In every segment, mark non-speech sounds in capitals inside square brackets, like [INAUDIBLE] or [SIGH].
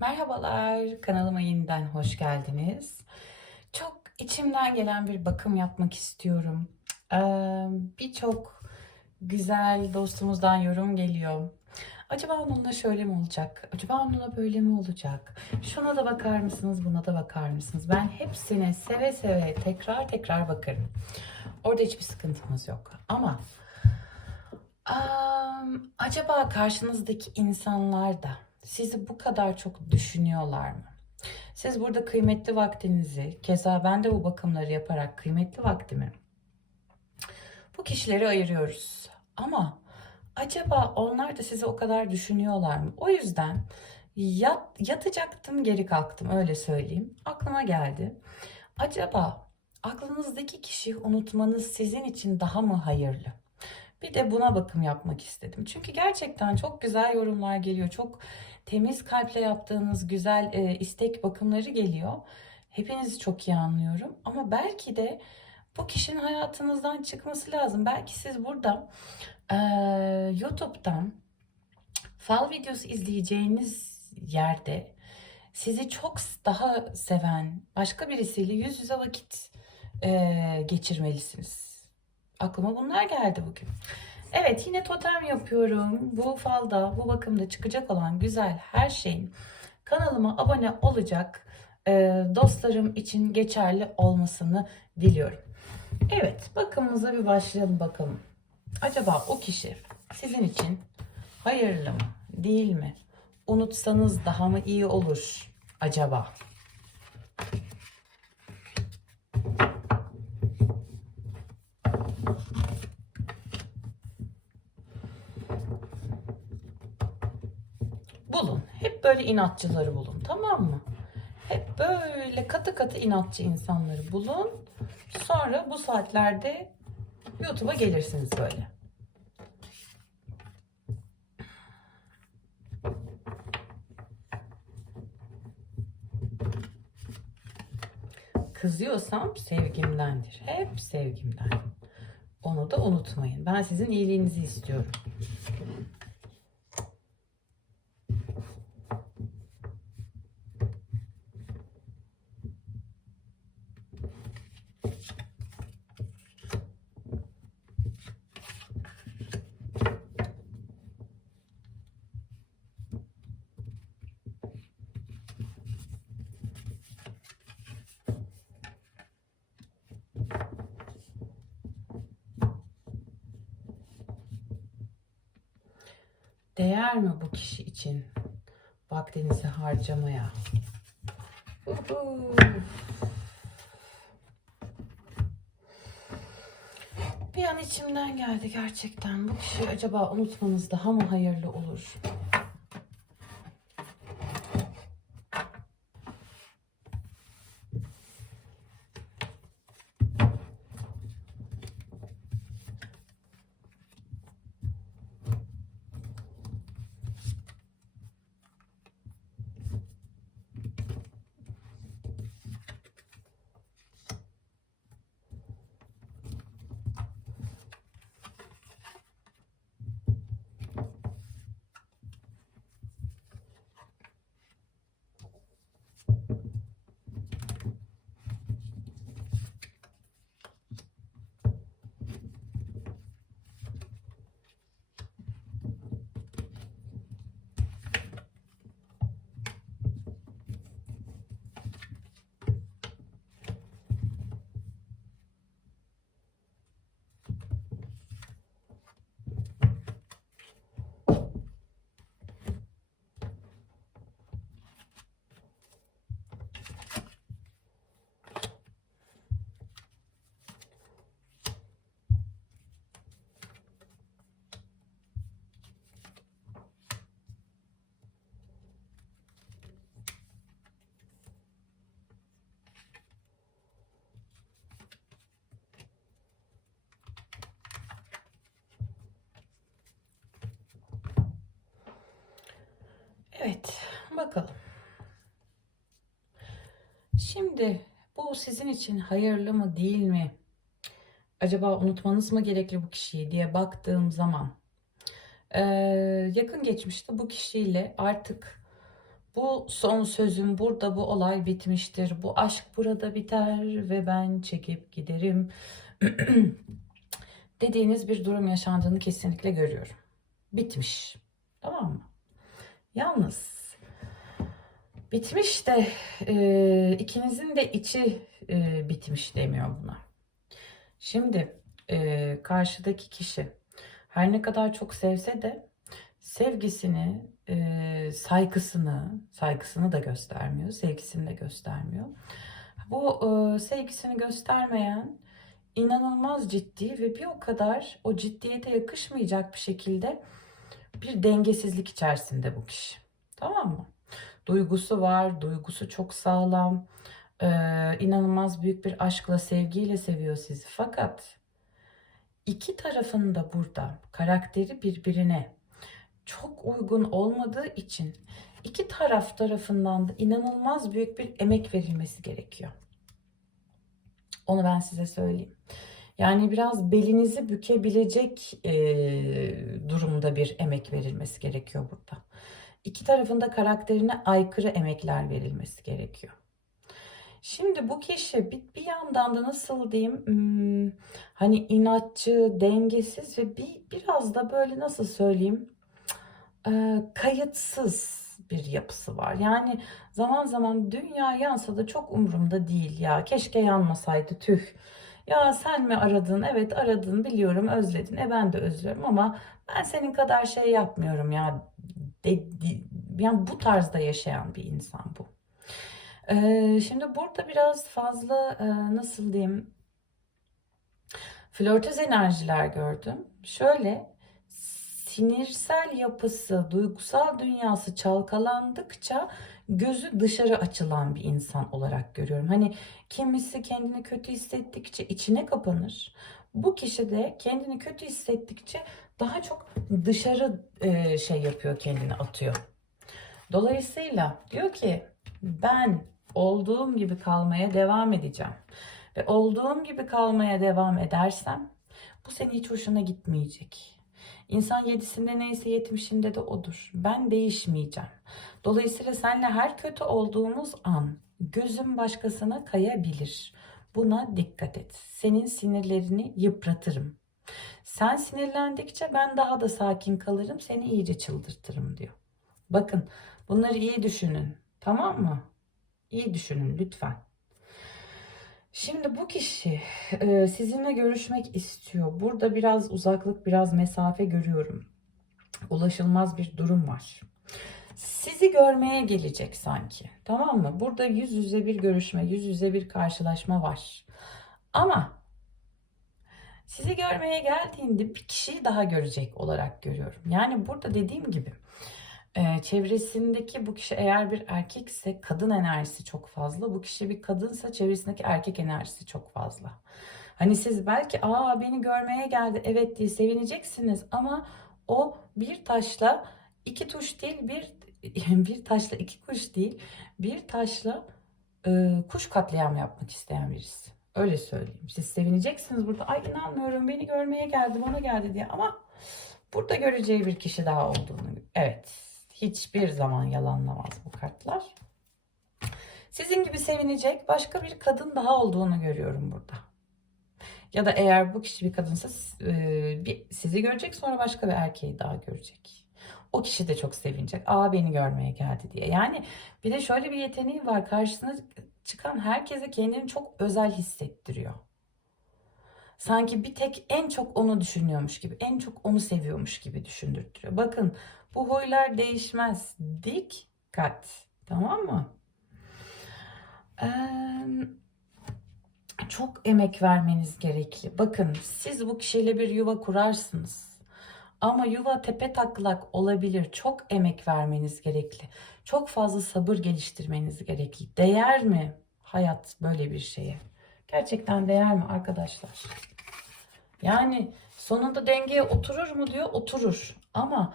Merhabalar, kanalıma yeniden hoş geldiniz. Çok içimden gelen bir bakım yapmak istiyorum. Ee, Birçok güzel dostumuzdan yorum geliyor. Acaba onunla şöyle mi olacak? Acaba onunla böyle mi olacak? Şuna da bakar mısınız, buna da bakar mısınız? Ben hepsine seve seve tekrar tekrar bakarım. Orada hiçbir sıkıntımız yok. Ama Am, acaba karşınızdaki insanlar da sizi bu kadar çok düşünüyorlar mı? Siz burada kıymetli vaktinizi, keza ben de bu bakımları yaparak kıymetli vaktimi bu kişilere ayırıyoruz. Ama acaba onlar da sizi o kadar düşünüyorlar mı? O yüzden yat, yatacaktım geri kalktım öyle söyleyeyim. Aklıma geldi. Acaba aklınızdaki kişiyi unutmanız sizin için daha mı hayırlı? Bir de buna bakım yapmak istedim. Çünkü gerçekten çok güzel yorumlar geliyor. Çok temiz kalple yaptığınız güzel e, istek bakımları geliyor. Hepinizi çok iyi anlıyorum. Ama belki de bu kişinin hayatınızdan çıkması lazım. Belki siz burada e, YouTube'dan fal videosu izleyeceğiniz yerde sizi çok daha seven başka birisiyle yüz yüze vakit e, geçirmelisiniz. Aklıma bunlar geldi bugün. Evet yine totem yapıyorum. Bu falda, bu bakımda çıkacak olan güzel her şeyin kanalıma abone olacak e, dostlarım için geçerli olmasını diliyorum. Evet bakımımıza bir başlayalım bakalım. Acaba o kişi sizin için hayırlı mı, değil mi? Unutsanız daha mı iyi olur acaba? Bulun. Hep böyle inatçıları bulun. Tamam mı? Hep böyle katı katı inatçı insanları bulun. Sonra bu saatlerde YouTube'a gelirsiniz böyle. Kızıyorsam sevgimdendir. Hep sevgimden. Onu da unutmayın. Ben sizin iyiliğinizi istiyorum. Değer mi bu kişi için vaktinizi harcamaya? Uhu. Bir an içimden geldi gerçekten. Bu kişiyi acaba unutmanız daha mı hayırlı olur? Evet, bakalım. Şimdi bu sizin için hayırlı mı değil mi? Acaba unutmanız mı gerekli bu kişiyi diye baktığım zaman yakın geçmişte bu kişiyle artık Bu son sözüm burada bu olay bitmiştir. Bu aşk burada biter ve ben çekip giderim. [CLEARS THROAT] Dediğiniz bir durum yaşandığını kesinlikle görüyorum. Bitmiş. Tamam mı? Yalnız bitmiş de e, ikinizin de içi e, bitmiş demiyor buna. Şimdi e, karşıdaki kişi her ne kadar çok sevse de sevgisini, e, saygısını, saygısını da göstermiyor, sevgisini de göstermiyor. Bu e, sevgisini göstermeyen inanılmaz ciddi ve bir o kadar o ciddiyete yakışmayacak bir şekilde bir dengesizlik içerisinde bu kişi. Tamam mı? Duygusu var, duygusu çok sağlam, e, inanılmaz büyük bir aşkla, sevgiyle seviyor sizi. Fakat iki tarafın da burada karakteri birbirine çok uygun olmadığı için iki taraf tarafından da inanılmaz büyük bir emek verilmesi gerekiyor. Onu ben size söyleyeyim. Yani biraz belinizi bükebilecek e, durumda bir emek verilmesi gerekiyor burada. İki tarafın da karakterine aykırı emekler verilmesi gerekiyor. Şimdi bu kişi bir, bir yandan da nasıl diyeyim hmm, hani inatçı, dengesiz ve bir biraz da böyle nasıl söyleyeyim e, kayıtsız bir yapısı var. Yani zaman zaman dünya yansa da çok umurumda değil ya. Keşke yanmasaydı tüh. Ya sen mi aradın? Evet aradın biliyorum özledin. E ben de özlüyorum ama ben senin kadar şey yapmıyorum ya. De, de- yani bu tarzda yaşayan bir insan bu. Ee, şimdi burada biraz fazla e, nasıl diyeyim flörtöz enerjiler gördüm. Şöyle sinirsel yapısı, duygusal dünyası çalkalandıkça gözü dışarı açılan bir insan olarak görüyorum. Hani kimisi kendini kötü hissettikçe içine kapanır. Bu kişi de kendini kötü hissettikçe daha çok dışarı e, şey yapıyor, kendini atıyor. Dolayısıyla diyor ki ben olduğum gibi kalmaya devam edeceğim. Ve olduğum gibi kalmaya devam edersem bu senin hiç hoşuna gitmeyecek. İnsan yedisinde neyse yetmişinde de odur. Ben değişmeyeceğim. Dolayısıyla seninle her kötü olduğumuz an gözüm başkasına kayabilir. Buna dikkat et. Senin sinirlerini yıpratırım. Sen sinirlendikçe ben daha da sakin kalırım, seni iyice çıldırtırım diyor. Bakın bunları iyi düşünün. Tamam mı? İyi düşünün lütfen. Şimdi bu kişi e, sizinle görüşmek istiyor. Burada biraz uzaklık, biraz mesafe görüyorum. Ulaşılmaz bir durum var. Sizi görmeye gelecek sanki. Tamam mı? Burada yüz yüze bir görüşme, yüz yüze bir karşılaşma var. Ama sizi görmeye geldiğinde bir kişiyi daha görecek olarak görüyorum. Yani burada dediğim gibi e, çevresindeki bu kişi eğer bir erkekse kadın enerjisi çok fazla. Bu kişi bir kadınsa çevresindeki erkek enerjisi çok fazla. Hani siz belki aa beni görmeye geldi evet diye sevineceksiniz ama o bir taşla iki tuş değil bir bir taşla iki kuş değil bir taşla e, kuş katliamı yapmak isteyen birisi. Öyle söyleyeyim. Siz sevineceksiniz burada. Ay inanmıyorum beni görmeye geldi bana geldi diye ama burada göreceği bir kişi daha olduğunu. Evet. Hiçbir zaman yalanlamaz bu kartlar. Sizin gibi sevinecek başka bir kadın daha olduğunu görüyorum burada. Ya da eğer bu kişi bir kadınsa e, sizi görecek sonra başka bir erkeği daha görecek. O kişi de çok sevinecek. Aa beni görmeye geldi diye. Yani bir de şöyle bir yeteneği var. Karşısına çıkan herkese kendini çok özel hissettiriyor. Sanki bir tek en çok onu düşünüyormuş gibi, en çok onu seviyormuş gibi düşündürtüyor. Bakın bu huylar değişmez. Dikkat. Tamam mı? Ee, çok emek vermeniz gerekli. Bakın siz bu kişiyle bir yuva kurarsınız. Ama yuva tepe taklak olabilir. Çok emek vermeniz gerekli. Çok fazla sabır geliştirmeniz gerekli. Değer mi hayat böyle bir şeye? Gerçekten değer mi arkadaşlar? Yani sonunda dengeye oturur mu diyor, oturur. Ama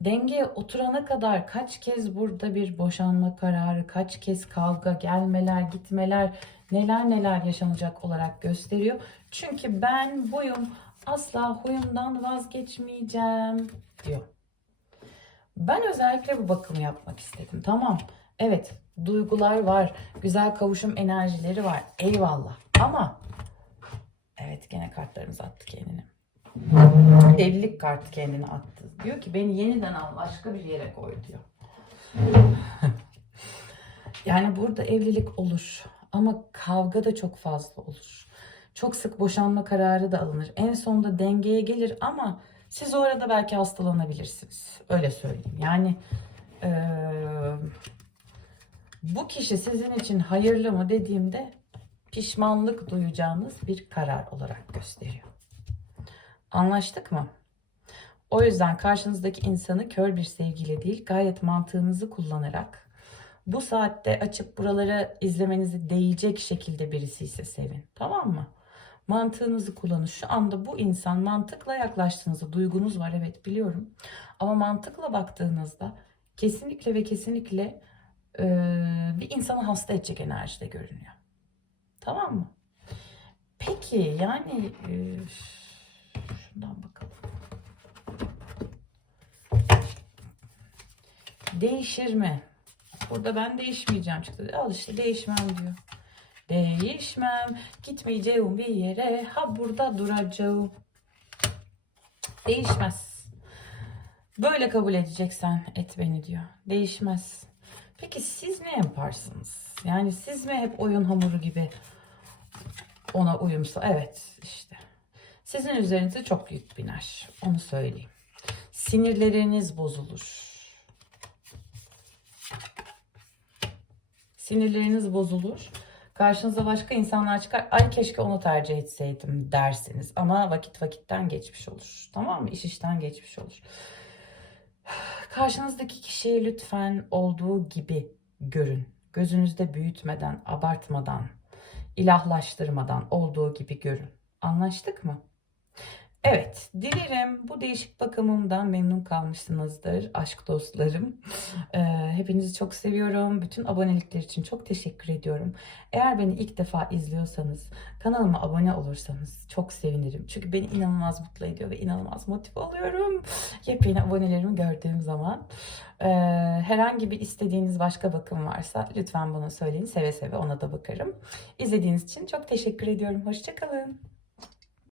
dengeye oturana kadar kaç kez burada bir boşanma kararı, kaç kez kavga, gelmeler, gitmeler, neler neler yaşanacak olarak gösteriyor. Çünkü ben buyum, asla huyumdan vazgeçmeyeceğim diyor. Ben özellikle bu bakımı yapmak istedim. Tamam. Evet, duygular var. Güzel kavuşum enerjileri var. Eyvallah. Ama evet gene kartlarımız attı kendini. Evlilik kartı kendini attı. Diyor ki beni yeniden al başka bir yere koy diyor. [LAUGHS] Yani burada evlilik olur ama kavga da çok fazla olur. Çok sık boşanma kararı da alınır. En sonunda dengeye gelir ama siz orada belki hastalanabilirsiniz. Öyle söyleyeyim. Yani eee, bu kişi sizin için hayırlı mı dediğimde pişmanlık duyacağınız bir karar olarak gösteriyor. Anlaştık mı? O yüzden karşınızdaki insanı kör bir sevgiyle değil gayet mantığınızı kullanarak bu saatte açıp buraları izlemenizi değecek şekilde birisi ise sevin. Tamam mı? Mantığınızı kullanın. Şu anda bu insan mantıkla yaklaştığınızda duygunuz var evet biliyorum. Ama mantıkla baktığınızda kesinlikle ve kesinlikle eee, bir insanı hasta edecek enerjide görünüyor. Tamam mı? Peki yani eee, şundan bakalım. Değişir mi? Burada ben değişmeyeceğim çıktı. Al işte değişmem diyor. Değişmem. Gitmeyeceğim bir yere. Ha burada duracağım. Değişmez. Böyle kabul edeceksen et beni diyor. Değişmez. Peki siz ne yaparsınız? Yani siz mi hep oyun hamuru gibi ona uyumsa? Evet işte. Sizin üzerinize çok yük biner. Onu söyleyeyim. Sinirleriniz bozulur. Sinirleriniz bozulur. Karşınıza başka insanlar çıkar. Ay keşke onu tercih etseydim dersiniz. Ama vakit vakitten geçmiş olur. Tamam mı? İş işten geçmiş olur. Karşınızdaki kişiyi lütfen olduğu gibi görün. Gözünüzde büyütmeden, abartmadan, ilahlaştırmadan olduğu gibi görün. Anlaştık mı? Evet, dilerim bu değişik bakımımdan memnun kalmışsınızdır aşk dostlarım. [LAUGHS] Ee, hepinizi çok seviyorum. Bütün abonelikler için çok teşekkür ediyorum. Eğer beni ilk defa izliyorsanız, kanalıma abone olursanız çok sevinirim. Çünkü beni inanılmaz mutlu ediyor ve inanılmaz motive oluyorum. [LAUGHS] Yepyeni abonelerimi gördüğüm zaman. Ee, herhangi bir istediğiniz başka bakım varsa lütfen bana söyleyin. Seve seve ona da bakarım. İzlediğiniz için çok teşekkür ediyorum. Hoşçakalın.